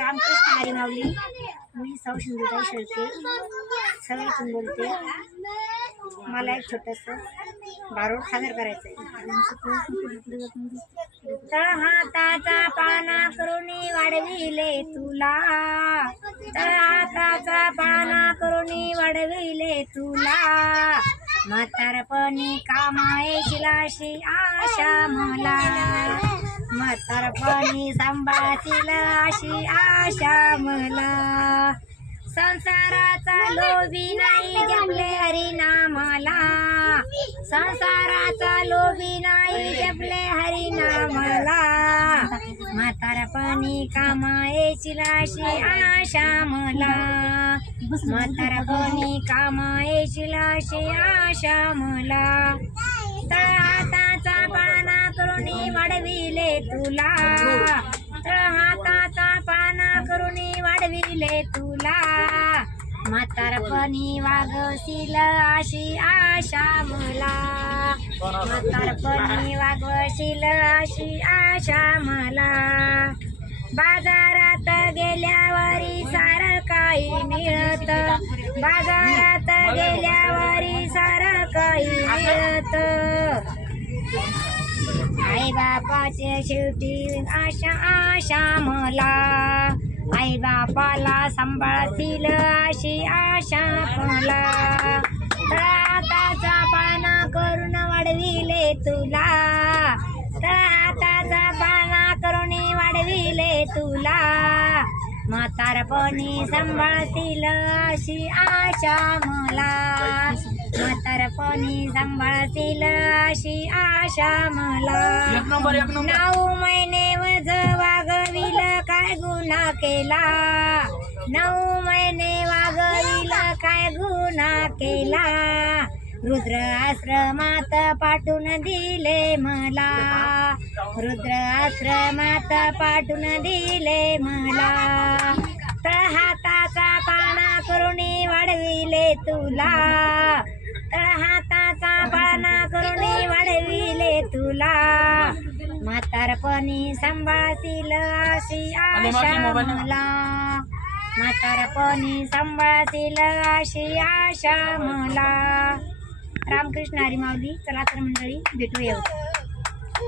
रामकृष्ण हरी माऊली. मी सौ सिंधुताई शेळके सगळ्यातून बोलते. मला एक छोटंसं बारूद सादर करायचं आहे. तळ हाताचा पाना करुणी वाढविले तुला, तळ हाताचा पाना करुणी वाढविले तुला, म्हातारपणी कामायची अशी आशा मला, म्हातारपणी सांभाळतील अशी आशा मला. संसाराचा लोभी नाही जपले हरिनामाला, संसाराचा लोभी नाही जपले हरिनामाला, म्हातारपणी कामायची अशी आशा मला, म्हातारपणी कामायची अशी आशा मला. तळ हाताचा पाना करुणी वाढविले तुला, तळ हाताचा पाना करुणी वाढविले तुला, म्हातारपणी वागवशील अशी आशा मला, म्हातारपणी वागवशील अशी आशा मला. बाजारात गेल्यावरी सारं काही मिळत, बाजारात गेल्यावरी सारं काही मिळत, आई बापाचे शेवटी आशा आशा मला, आई बापाला सांभाळतील अशी आशा मला. तळहाताचा पाना करून वाढविले तुला, तळहाताचा पाना करून वाढविले तुला, म्हातारपणी सांभाळतील अशी आशा मला, म्हातारपणी सांभाळतील अशी आशा मला. 9 महिने वज वागविल काय गुन्हा केला, 9 महिने वागविल काय गुन्हा केला, रुद्र आश्रमात पाठवून दिले मला, रुद्र आश्रमात पाठवून दिले मला. तळ हाताचा पाना करुणी वाढविले तुला, तळ हाताचा पाना करुणी वाढविले तुला, म्हातारपणी सांभाळतील अशी आशा मला, म्हातारपणी सांभाळतील अशी आशा मला. रामकृष्ण हरी माऊली. चला तर मंडळी भेटूया.